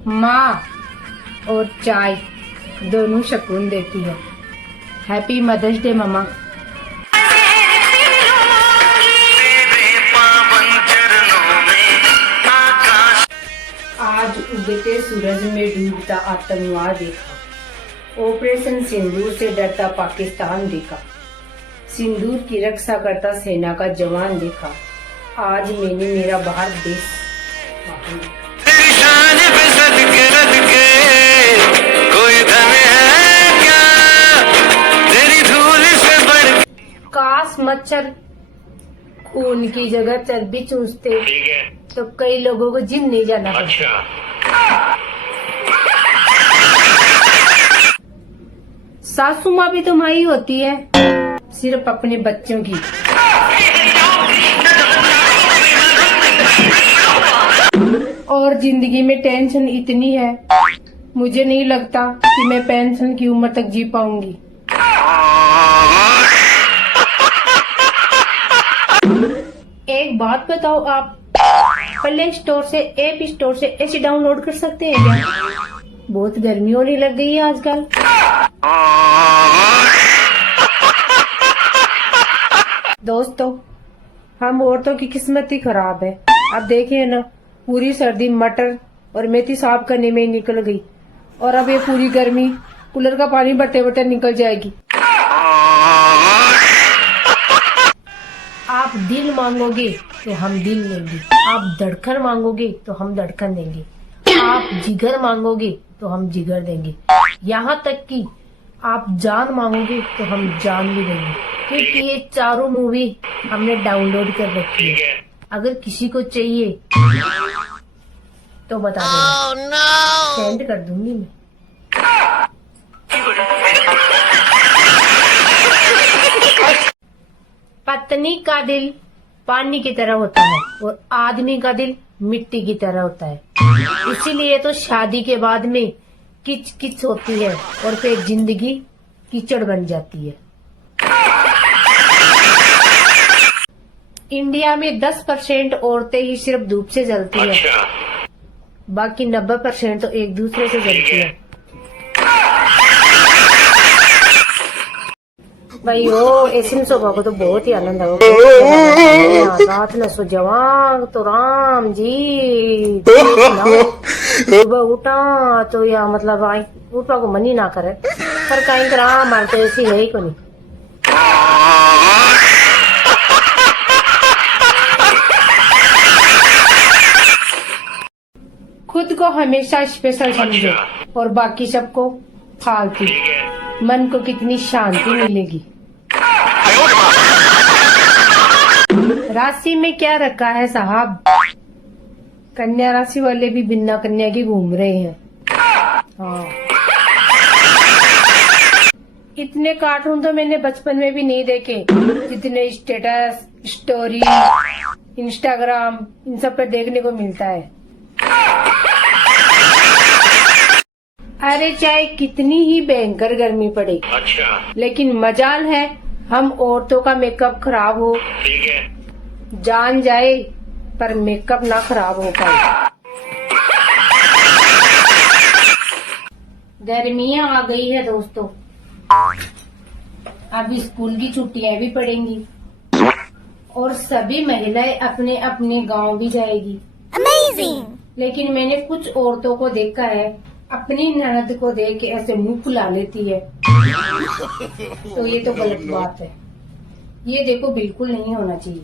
माँ और चाय दोनों सुकून देती है। हैप्पी मदर्स डे मम्मा। आज उगते सूरज में डूबता आतंकवाद देखा, ऑपरेशन सिंदूर से डरता पाकिस्तान देखा, सिंदूर की रक्षा करता सेना का जवान देखा। आज मैंने मेरा भारत देश काश मच्छर खून की जगह चर्बी चूसते तो कई लोगों को जिम नहीं जाना पड़ता। सासू माँ भी तो माई होती है, सिर्फ अपने बच्चों की। और जिंदगी में टेंशन इतनी है, मुझे नहीं लगता कि मैं पेंशन की उम्र तक जी पाऊंगी। एक बात बताओ, आप प्ले स्टोर से ऐप स्टोर से ऐसी डाउनलोड कर सकते हैं क्या? बहुत गर्मी होने लग गई है आजकल। दोस्तों, हम औरतों की किस्मत ही खराब है। अब देखिए ना, पूरी सर्दी मटर और मेथी साफ करने में ही निकल गई, और अब ये पूरी गर्मी कूलर का पानी भरते भरते निकल जाएगी। आप दिल मांगोगे तो हम दिल देंगे, आप धड़कन मांगोगे तो हम धड़कन देंगे, आप जिगर मांगोगे तो हम जिगर देंगे, यहाँ तक कि आप जान मांगोगे तो हम जान भी देंगे। क्योंकि ये चारों मूवी हमने डाउनलोड कर रखी है। अगर किसी को चाहिए तो बता देना। सेंड कर दूंगी मैं। पत्नी का दिल पानी की तरह होता है और आदमी का दिल मिट्टी की तरह होता है। इसीलिए तो शादी के बाद में किच किच होती है और फिर जिंदगी कीचड़ बन जाती है। इंडिया में 10% औरतें ही सिर्फ धूप से जलती है, बाकी 90% तो एक दूसरे से जलती है। भाई ओ ऐसे सुबह को तो बहुत ही आनंद आओ। रात में सो जवान तो राम जी सुबह उठा तो या मतलब आई उठा को मन ही ना करे, पर कहीं करा मारते ऐसी है ही को नहीं। खुद को हमेशा स्पेशल समझो और बाकी सबको फालतू। मन को कितनी शांति मिलेगी। राशि में क्या रखा है साहब? कन्या राशि वाले भी बिना कन्या की घूम रहे हैं। हाँ। इतने कार्टून तो मैंने बचपन में भी नहीं देखे जितने स्टेटस, स्टोरी, इंस्टाग्राम इन सब पर देखने को मिलता है। अरे चाहे कितनी ही भयंकर गर्मी पड़े, लेकिन मजाल है हम औरतों का मेकअप खराब हो, जान जाए पर मेकअप ना खराब हो पाए। गर्मियाँ आ गई है दोस्तों, अब स्कूल की छुट्टियां भी पड़ेंगी और सभी महिलाएं अपने अपने गांव भी जाएगी। Amazing! लेकिन मैंने कुछ औरतों को देखा है, अपनी ननद को देख के ऐसे मुंह फुला लेती है। तो ये तो गलत बात है, ये देखो बिल्कुल नहीं होना चाहिए।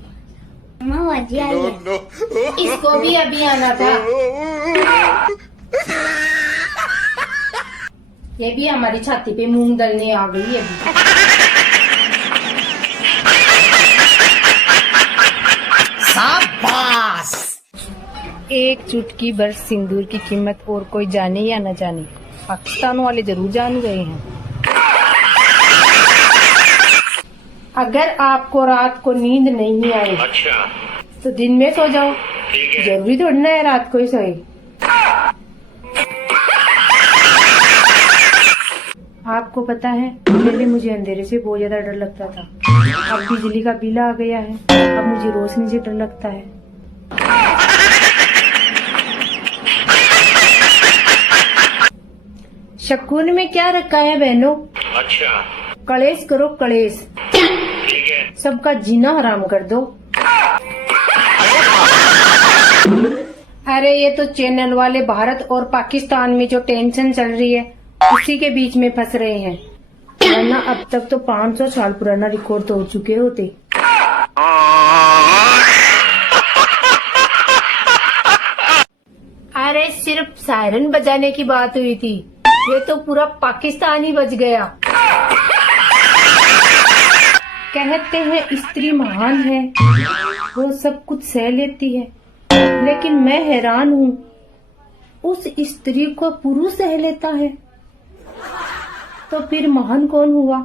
इसको भी अभी आना था। ये भी हमारी छाती पे मूंग दलने आ गई है अभी। शाबाश! एक चुटकी भर सिंदूर की कीमत और कोई जाने या न जाने, पाकिस्तान वाले जरूर जान गए हैं। अगर आपको रात को नींद नहीं आए तो दिन में सो जाओ, जरूरी थोड़ी ना है रात को ही सोए। आपको पता है पहले मुझे अंधेरे से बहुत ज्यादा डर लगता था, अब बिजली का बिल आ गया है, अब मुझे रोशनी से डर लगता है। शकुन में क्या रखा है बहनों? अच्छा कलेश करो कलेश, ठीक है। सबका जीना हराम कर दो। अरे ये तो चैनल वाले भारत और पाकिस्तान में जो टेंशन चल रही है उसी के बीच में फंस रहे हैं, वरना अब तक तो 500 साल पुराना रिकॉर्ड तोड़ चुके होते। अरे सिर्फ सायरन बजाने की बात हुई थी, ये तो पूरा पाकिस्तान ही बज गया। कहते हैं स्त्री महान है, वो सब कुछ सह लेती है, लेकिन मैं हैरान हूँ उस स्त्री को पुरुष सह लेता है, तो फिर महान कौन हुआ?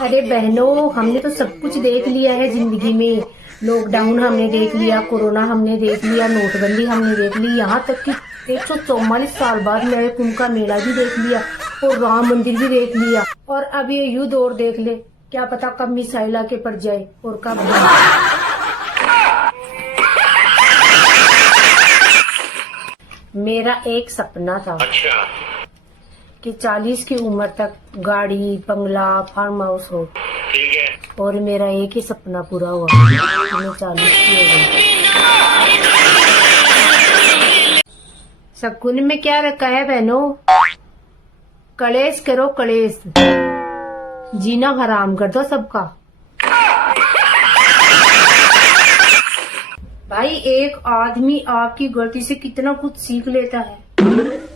अरे बहनों, हमने तो सब कुछ देख लिया है जिंदगी में। लॉकडाउन हमने देख लिया, कोरोना हमने देख लिया, नोटबंदी हमने देख ली, यहाँ तक कि 144 साल बाद नए कुंभ का मेला भी देख लिया और राम मंदिर भी देख लिया। और अब ये युद्ध और देख ले, क्या पता कब मिसाइल आके पड़ जाए और कब नहीं। मेरा एक सपना था अच्छा कि 40 की उम्र तक गाड़ी, बंगला, फार्म हाउस हो, ठीक है। और मेरा एक ही सपना पूरा हुआ, मैं 40 की हो गई। शकुन में क्या रखा है बहनों? कलेश करो कलेश, जीना हराम कर दो सबका। भाई एक आदमी आपकी गलती से कितना कुछ सीख लेता है,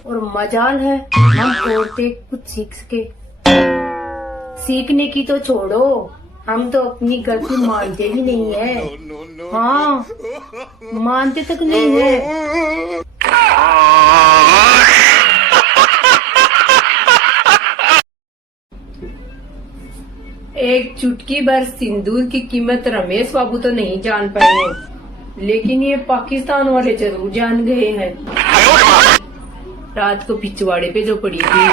और मजाल है हम औरतें कुछ सीख सके। सीखने की तो छोड़ो, हम तो अपनी गलती मानते ही नहीं है। हाँ, मानते तक नहीं है। एक चुटकी भर सिंदूर की कीमत रमेश बाबू तो नहीं जान पाए, लेकिन ये पाकिस्तान वाले जरूर जान गए हैं। रात को पिछवाड़े पे जो पड़ी थी।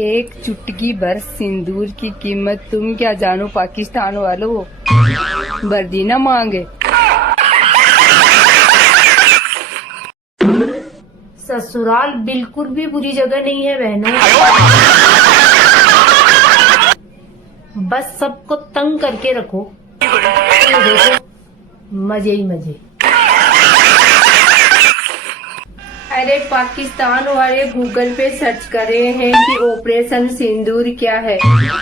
एक चुटकी भर सिंदूर की कीमत तुम क्या जानो पाकिस्तान वालों, वर्दी न मांगे। ससुराल बिल्कुल भी बुरी जगह नहीं है बहनों, बस सबको तंग करके रखो, तो देखो मजे ही मजे। अरे पाकिस्तान वाले गूगल पे सर्च कर रहे हैं कि ऑपरेशन सिंदूर क्या है,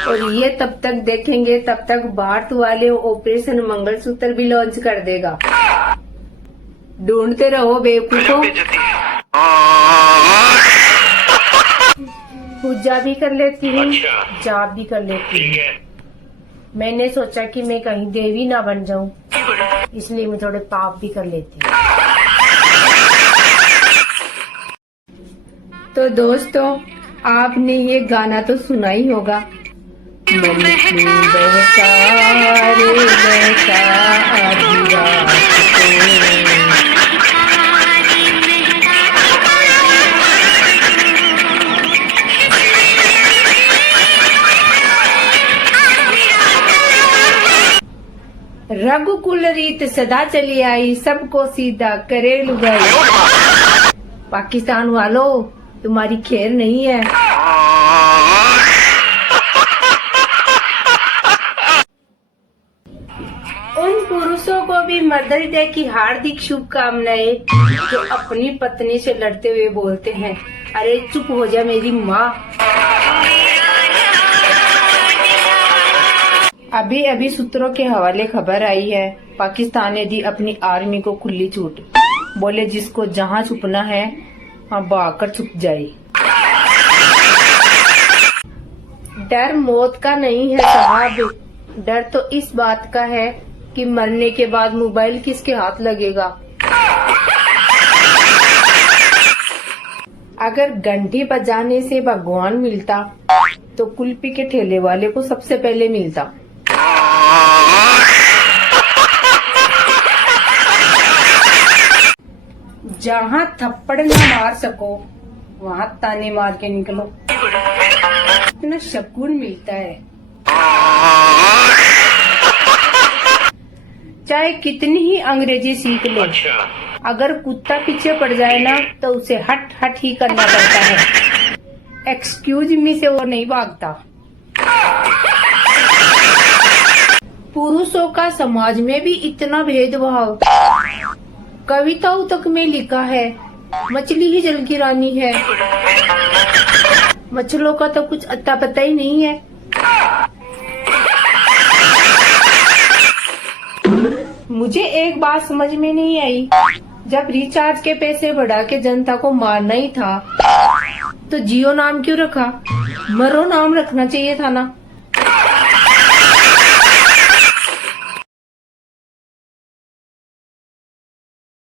और ये तब तक देखेंगे तब तक भारत वाले ऑपरेशन मंगलसूत्र भी लॉन्च कर देगा। ढूंढते रहो बेवकूफों। पूजा भी कर लेती हूँ, अच्छा। जाप भी कर लेती ठीक हूँ। है। मैंने सोचा कि मैं कहीं देवी ना बन जाऊं, इसलिए मैं थोड़े पाप भी कर लेती हूँ। तो दोस्तों, आपने ये गाना तो सुना ही होगा, मन क्यों बहका रे बहका आधी रात को। रघुकुल रीत सदा चली आई, सबको सीधा करे लुगाई। पाकिस्तान वालों, तुम्हारी खैर नहीं है। उन पुरुषों को भी मदर डे की हार्दिक शुभकामनाएं जो अपनी पत्नी से लड़ते हुए बोलते हैं, अरे चुप हो जा मेरी माँ। अभी अभी सूत्रों के हवाले खबर आई है, पाकिस्तान ने दी अपनी आर्मी को खुली छूट, बोले जिसको जहां छुपना है वहां भागकर छुप जाए। डर मौत का नहीं है साहब, डर तो इस बात का है कि मरने के बाद मोबाइल किसके हाथ लगेगा। अगर घंटी बजाने से भगवान मिलता तो कुल्फी के ठेले वाले को सबसे पहले मिलता। जहाँ थप्पड़ न मार सको वहाँ ताने मार के निकलो, इतना सुकून मिलता है। चाहे कितनी ही अंग्रेजी सीख ले, अच्छा, अगर कुत्ता पीछे पड़ जाए ना तो उसे हट हट ही करना पड़ता है। एक्सक्यूज मी से वो नहीं भागता। पुरुषों का समाज में भी इतना भेदभाव। कविताओं तक में लिखा है मछली ही जल की रानी है। मछलों का तो कुछ अता पता ही नहीं है। मुझे एक बात समझ में नहीं आई, जब रिचार्ज के पैसे बढ़ा के जनता को मारना ही था तो जियो नाम क्यों रखा? मरो नाम रखना चाहिए था ना।